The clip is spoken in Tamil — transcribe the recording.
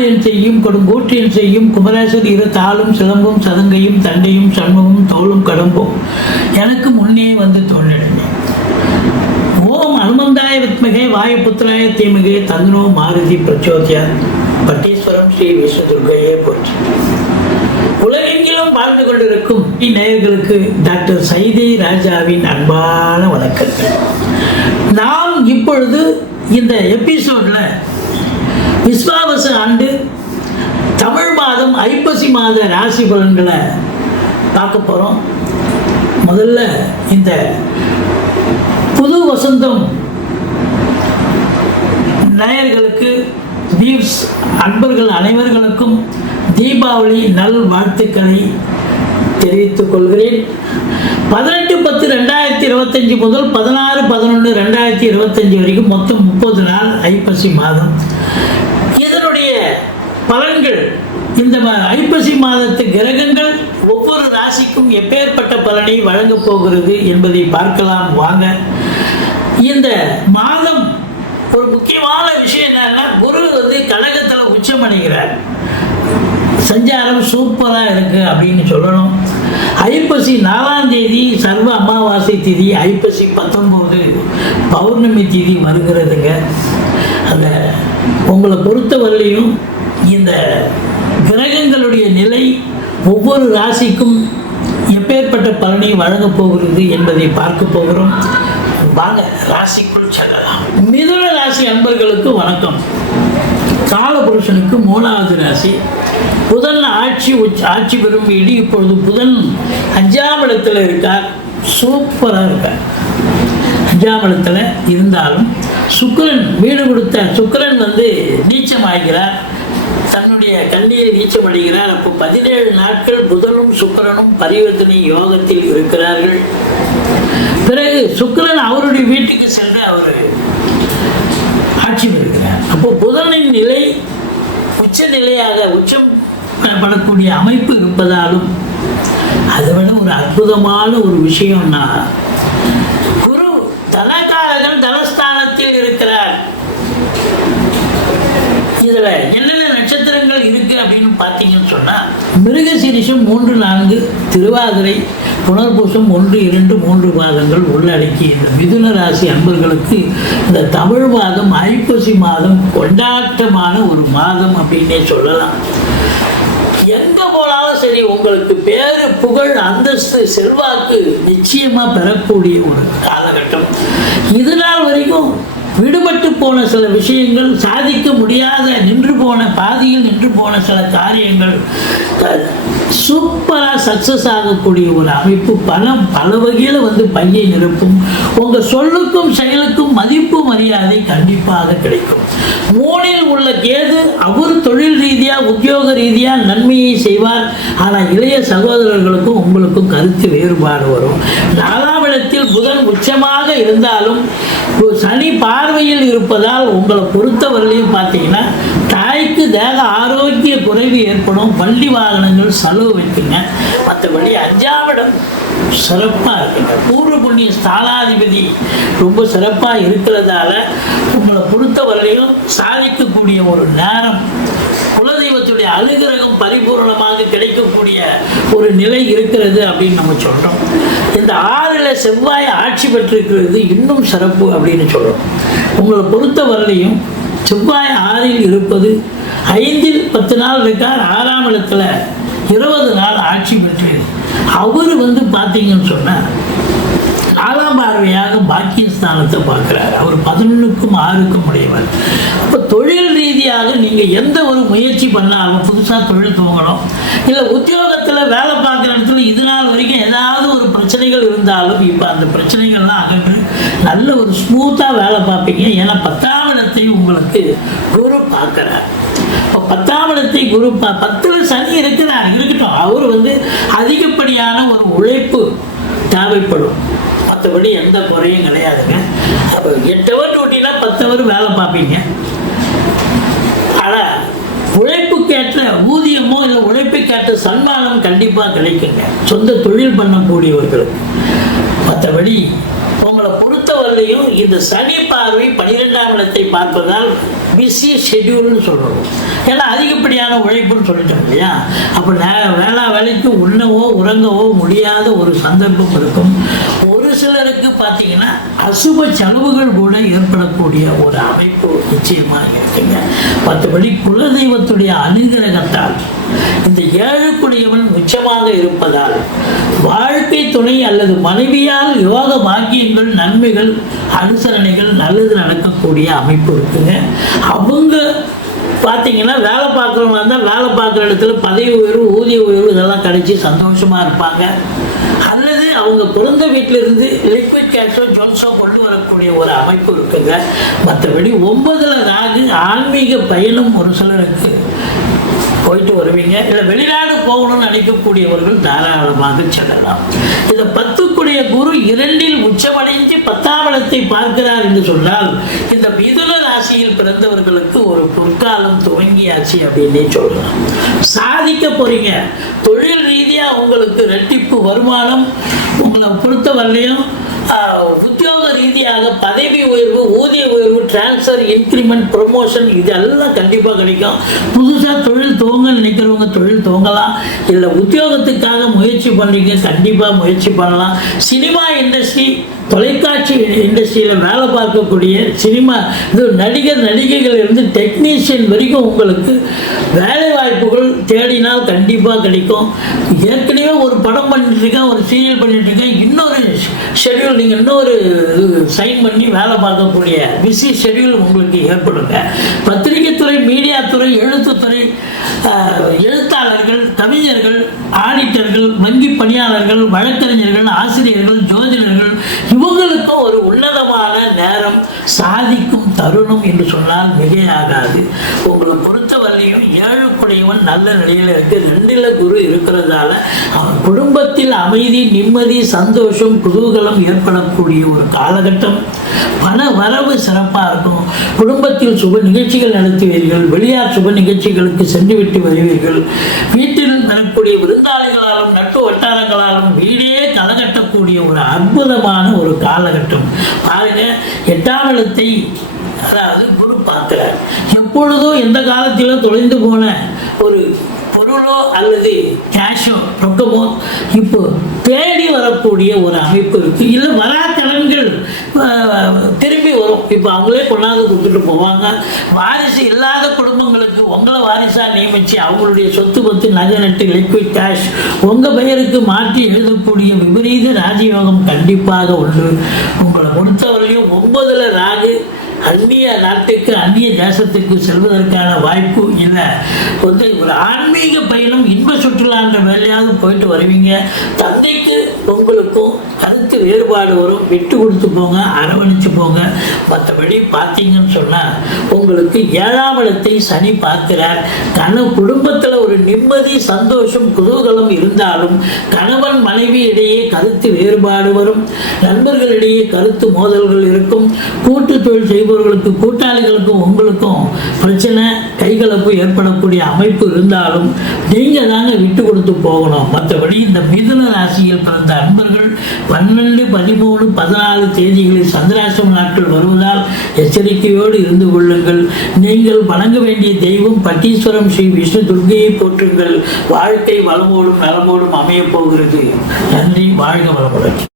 ஆடி செய்யும் கொடுங்கூற்றியன் செய்யும் குமரேசர் இரு தாளும் சிலம்பும் சதங்கையும் தண்டையும் சண்முகம் தோளும் கடம்பும். எனக்கு முன்னே வந்து தோன்றினேன் ஓம் அனுமந்தாய வித்மகே வாயுபுத்திராய தீமகே தந்தனோ மாருதி பிரச்சோதியா. பட்டீஸ்வரம் ஸ்ரீ விஸ்வதுர்கையே போற்றி. உலகெங்கிலும் வாழ்ந்து கொண்டிருக்கும் நேயர்களுக்கு டாக்டர் சைதை ராஜாவின் அன்பான வணக்கங்கள். நாம் இப்பொழுது இந்த எபிசோட்ல விஸ்வாவச ஆண்டு தமிழ் மாதம் ஐப்பசி மாத ராசி பலன்களை பார்க்க போகிறோம் முதல்ல இந்த புது வசந்தம் நேயர்களுக்கு தீப்ஸ் அன்பர்கள் அனைவர்களுக்கும் தீபாவளி நல் வாழ்த்துக்களை தெரிவித்துக் கொள்கிறேன். பதினெட்டு பத்து ரெண்டாயிரத்தி இருபத்தஞ்சி முதல் பதினாறு பதினொன்று ரெண்டாயிரத்தி இருபத்தஞ்சி வரைக்கும் மொத்தம் முப்பது நாள் ஐப்பசி மாதம். இதனுடைய பலன்கள் இந்த ம- ஐப்பசி மாதத்து கிரகங்கள் ஒவ்வொரு ராசிக்கும் எப்பேற்பட்ட பலனை வழங்கப் போகிறது என்பதை பார்க்கலாம் வாங்க. இந்த மாதம் ஒரு முக்கியமான விஷயம் என்னன்னா குரு வந்து கழகத்தில் உச்சமடைகிறார் சஞ்சாரம் சூப்பராக இருக்குது அப்படின்னு சொல்லணும். ஐப்பசி நாலாம் தேதி சர்வ அமாவாசை திதி ஐப்பசி பத்தொம்போது பௌர்ணமி திதி வருகிறதுங்க. அந்த உங்களை பொறுத்தவரையிலையும் இந்த கிரகங்களுடைய நிலை ஒவ்வொரு ராசிக்கும் எப்பேற்பட்ட பலனை வழங்கப் போகிறது என்பதை பார்க்க போகிறோம். வாங்க ராசிக்குள் செல்லலாம். மிதுன ராசி அன்பர்களுக்கு வணக்கம். காலபுருஷனுக்கு மூணாவது ராசி. புதன் ஆட்சி உச்ச ஆட்சி பெறும் வீடு இப்பொழுது புதன் அஞ்சாம் இடத்துல இருக்கார். சூப்பராக இருக்கார். அஞ்சாம் இடத்துல இருந்தாலும் சுக்கரன் வீடு கொடுத்த சுக்கரன் வந்து நீச்சம் ஆகிறார் தன்னுடைய கண்ணியில் நீச்சம் அடைகிறார் அப்போ பதினேழு நாட்கள் புதனும் சுக்கரனும் பரிவர்த்தனை யோகத்தில் இருக்கிறார்கள். பிறகு சுக்கரன் அவருடைய வீட்டுக்கு சென்று அவர் ஆட்சி பெறுகிறார். அப்போ புதனின் நிலை உச்ச நிலையாக உச்சம் படக்கூடிய அமைப்பு இருப்பதாலும் அதை விட ஒரு அற்புதமான ஒரு விஷயம்னா குரு தலகாரகன் தலஸ்தானத்தில் இருக்கிறார். இதுல என்னென்ன நட்சத்திரங்கள் இருக்கு அப்படின்னு பார்த்தீங்கன்னு சொன்னா மிருகசீரிஷம் மூன்று நான்கு திருவாதிரை புனர்பூசம் ஒன்று இரண்டு மூன்று பாதங்கள் உள்ளடக்கி இந்த மிதுன ராசி அன்பர்களுக்கு இந்த தமிழ் மாதம் ஐப்பசி மாதம் கொண்டாட்டமான ஒரு மாதம் அப்படின்னே சொல்லலாம். எங்க போனாலும் சரி உங்களுக்கு பேரு புகழ் அந்தஸ்து செல்வாக்கு நிச்சயமா பெறக்கூடிய ஒரு காலகட்டம். இது நாள் வரைக்கும் விடுபட்டு போன சில விஷயங்கள் சாதிக்க முடியாத நின்று போன பாதியில் நின்று போன சில காரியங்கள் சூப்பராக சக்ஸஸ் ஆகக்கூடிய ஒரு அமைப்பு பணம் பல வகையில் வந்து பையை நிரப்பும். உங்கள் சொல்லுக்கும் செயலுக்கும் மதிப்பு மரியாதை கண்டிப்பாக கிடைக்கும். மூணில் உள்ள கேது அவர் தொழில் ரீதியாக உத்தியோக ரீதியாக நன்மையை செய்வார். ஆனால் இளைய சகோதரர்களுக்கும் உங்களுக்கும் கருத்து வேறுபாடு வரும். நாலாம் இடத்தில் புதன் உச்சமாக இருந்தாலும் சனி பார்வையில் இருப்பதால் உங்களை பொறுத்தவரையிலையும் பார்த்தீங்கன்னா தாய்க்கு தேக ஆரோக்கிய குறைவு ஏற்படும். பள்ளி வாகனங்கள் செலவு வைக்குங்க. மற்றபடி அஞ்சாம் இடம் சிறப்பாக இருக்குங்க. பூர்வ புண்ணிய ஸ்தானாதிபதி ரொம்ப சிறப்பாக இருக்கிறதால உங்களை பொறுத்தவரையிலையும் சாதிக்கக்கூடிய ஒரு நேரம் குலதெய்வத்துடைய அனுகிரகம் பரிபூர்ணமாக கிடைக்கக்கூடிய ஒரு நிலை இருக்கிறது அப்படின்னு நம்ம சொல்கிறோம் இந்த ஆறு செவ்வாய் ஆட்சி பெற்றிருக்கிறது இன்னும் சிறப்பு அப்படின்னு சொல்கிறோம் உங்களை பொறுத்த வரலையும் செவ்வாய் ஆறில் இருப்பது ஐந்தில் பத்து நாள் இருக்கார் ஆறாம் இடத்துல இருபது நாள் ஆட்சி பெற்றது அவர் வந்து பார்த்தீங்கன்னு சொன்னால் ஸ்தானத்தை பார்க்குறாரு. அவர் பதினொன்றுக்கும் ஆறுக்கும் உடையவர். இப்போ தொழில் ரீதியாக நீங்கள் எந்த ஒரு முயற்சி பண்ணாலும் புதுசாக தொழில் துவங்கணும். இல்லை உத்தியோகத்தில் வேலை பார்க்குற இடத்துல இது நாள் வரைக்கும் ஏதாவது ஒரு பிரச்சனைகள் இருந்தாலும் இப்போ அந்த பிரச்சனைகள்லாம் அகன்று நல்ல ஒரு ஸ்மூத்தாக வேலை பார்ப்பீங்க. ஏன்னா பத்தாம் இடத்தை உங்களுக்கு குரு பார்க்குறார். இப்போ பத்தாம் இடத்தை குரு ப பத்தில் சனி இருக்கிறார். இருக்கட்டும் அவர் வந்து அதிகப்படியான ஒரு உழைப்பு தேவைப்படும். மற்றபடி எந்த குறையும் கிடையாதுங்க. எட்டு ஹவர் டியூட்டினா பத்து ஹவர் வேலை பார்ப்பீங்க. ஆனால் உழைப்புக்கேற்ற ஊதியமோ இல்லை உழைப்புக்கேற்ற சன்மானம் கண்டிப்பாக கிடைக்குங்க. சொந்த தொழில் பண்ணக்கூடியவர்களுக்கு. மற்றபடி உங்களை உங்களை பொறுத்தவரையிலையும் இந்த சனி பார்வை பனிரெண்டாம் இடத்தை பார்ப்பதால் பிஸி ஷெட்யூல்னு சொல்கிறோம் ஏன்னா அதிகப்படியான உழைப்புன்னு சொல்லிட்டோம் இல்லையா? அப்போ நே- வேளா வேலைக்கு உண்ணவோ உறங்கவோ முடியாத ஒரு சந்தர்ப்பம் இருக்கும். ஒரு சிலருக்கு பார்த்தீங்கன்னா அசுப செலவுகள் கூட ஏற்படக்கூடிய ஒரு அமைப்பு நிச்சயமாக இருக்குங்க. மற்றபடி குலதெய்வத்துடைய அனுகிரகத்தால் இந்த ஏழுக்குடையவன் உச்சமாக இருப்பதால் வாழ்க்கை துணை அல்லது மனைவியால் யோக பாக்கியங்கள் நன்மைகள் அனுசரணைகள் நல்லது நடக்கக்கூடிய அமைப்பு இருக்குங்க. அவங்க பார்த்தீங்கன்னா வேலை பார்க்குறவங்க இருந்தால் வேலை பார்க்குற இடத்துல பதவி உயர்வு ஊதிய உயர்வு இதெல்லாம் கிடைச்சி சந்தோஷமாக இருப்பாங்க. அல்லது அவங்க பிறந்த வீட்டிலிருந்து லிக்விட் கேஷோ ஜொன்ஸோ கொண்டு வரக்கூடிய ஒரு அமைப்பு இருக்குங்க. மற்றபடி ஒன்பதுல ராகு ஆன்மீக பயணம் ஒரு சிலருக்கு போயிட்டு வருவீங்க. இல்லை வெளிநாடு போகணும்னு நினைக்கக்கூடியவர்கள் தாராளமாக செல்லலாம். இந்த பத்துக்குடைய குரு இரண்டில் உச்சமடைஞ்சு பத்தாம் இடத்தை பார்க்கிறார் என்று சொன்னால் இந்த ராசியில் பிறந்தவர்களுக்கு ஒரு பொற்காலம் துவங்கியாச்சு அப்படின்னே சொல்லலாம். சாதிக்க போறீங்க. தொழில் ரீதியா உங்களுக்கு ரெட்டிப்பு வருமானம் உங்களை பொறுத்தவரையிலையும் ஆஹ், உத்தியோக ரீதியாக பதவி உயர்வு ஊதிய உயர்வு டிரான்ஸ்ஃபர் இன்க்ரிமெண்ட் ப்ரொமோஷன் இதெல்லாம் கண்டிப்பாக கிடைக்கும். புதுசாக தொழில் துவங்க நினைக்கிறவங்க தொழில் துவங்கலாம். இல்லை உத்தியோகத்துக்காக முயற்சி பண்ணுறீங்க கண்டிப்பாக முயற்சி பண்ணலாம். சினிமா இண்டஸ்ட்ரி தொலைக்காட்சி இண்டஸ்ட்ரியில் வேலை பார்க்கக்கூடிய சினிமா இது நடிகர் நடிகைகள் இருந்து டெக்னீஷியன் வரைக்கும் உங்களுக்கு வேலை தேடினால் கண்டிப்பாக கிடைக்கும். ஏற்கனவே ஒரு படம் பண்ணிட்டுருக்கேன் ஒரு சீரியல் பண்ணிட்டுருக்கேன். இன்னொரு ஷெட்யூல் நீங்கள் இன்னொரு சைன் பண்ணி வேலை பார்க்கக்கூடிய பிஸி ஷெடியூல் உங்களுக்கு ஏற்படுங்க. பத்திரிகை துறை மீடியா துறை எழுத்துத்துறை எழுத்தாளர்கள் கவிஞர்கள் ஆடிட்டர்கள் வங்கி பணியாளர்கள் வழக்கறிஞர்கள் ஆசிரியர்கள் ஜோதிடர்கள் இவங்களுக்கும் ஒரு உன்னதமான நேரம் சாதிக்கும் தருணம் என்று சொன்னால் மிகையாகாது. உங்களை பொறுத்தவரையும் ஏழுக்குடையவன் நல்ல நிலையில் இருக்கு. ரெண்டில் குரு இருக்கிறதால அவன் குடும்பத்தில் அமைதி நிம்மதி சந்தோஷம் குதூகலம் ஏற்படக்கூடிய ஒரு காலகட்டம். பண வரவு சிறப்பாக இருக்கும். குடும்பத்தில் சுப நிகழ்ச்சிகள் நடத்துவீர்கள். வெளியார் சுப நிகழ்ச்சிகளுக்கு சென்று விட்டு வருவீர்கள். வீட்டில் வரக்கூடிய விருந்தாளிகளாலும் நட்பு வட்டாரங்களாலும் வீடே கலகட்டக்கூடிய ஒரு அற்புதமான ஒரு காலகட்டம். பாருங்க எட்டாம் இடத்தை அதாவது குரு பார்க்கிறார். எப்பொழுதும் எந்த காலத்திலும் தொலைந்து போன ஒரு பொருளோ அல்லது கேஷோ ரொக்கமோ இப்போ தேடி வரக்கூடிய ஒரு அமைப்பு இருக்கு. இல்லை வரா கடன்கள் திரும்பி வரும். இப்போ அவங்களே கொண்டாந்து கொடுத்துட்டு போவாங்க. வாரிசு இல்லாத குடும்பங்களுக்கு உங்களை வாரிசா நியமிச்சு அவங்களுடைய சொத்து பத்து நகை நட்டு லிக்விட் கேஷ் உங்க பெயருக்கு மாற்றி எழுதக்கூடிய விபரீத ராஜயோகம் கண்டிப்பாக உண்டு. உங்களை பொறுத்தவரையும் ஒன்பதுல ராகு அந்நிய நாட்டுக்கு அந்நிய தேசத்துக்கு செல்வதற்கான வாய்ப்பு இல்லை. வந்து ஒரு ஆன்மீக பயணம் இன்ப சுற்றுலான்ற வேலையாவது போயிட்டு வருவீங்க. தந்தைக்கு உங்களுக்கும் கருத்து வேறுபாடு வரும். விட்டு கொடுத்து போங்க அரவணைச்சு போங்க. மற்றபடி பார்த்தீங்கன்னு சொன்னால் உங்களுக்கு ஏழாம் இடத்தை சனி பார்க்கிறார். கன குடும்பத்தில் ஒரு நிம்மதி சந்தோஷம் குதூகலம் இருந்தாலும் கணவன் மனைவி இடையே கருத்து வேறுபாடு வரும். நண்பர்களிடையே கருத்து மோதல்கள் இருக்கும். கூட்டு தொழில் செய்பவர்களுக்கு கூட்டாளிகளுக்கும் உங்களுக்கும் பிரச்சனை கைகலப்பு ஏற்படக்கூடிய அமைப்பு இருந்தாலும் நீங்கள் தாங்க விட்டு கொடுத்து போகணும். மற்றபடி இந்த மிதுன ராசியில் பிறந்த அன்பர்கள் பன்னெண்டு பதிமூணு பதினாலு தேதிகளில் சந்திராசிரம நாட்கள் வருவதால் எச்சரிக்கையோடு இருந்து கொள்ளுங்கள். நீங்கள் வணங்க வேண்டிய தெய்வம் பட்டீஸ்வரம் ஸ்ரீ விஷ்ணு துர்கையை போற்றுங்கள். வாழ்க்கை வளமோடும் நலமோடும் அமையப் போகிறது. நன்றி வாழ்க வளமுடன்.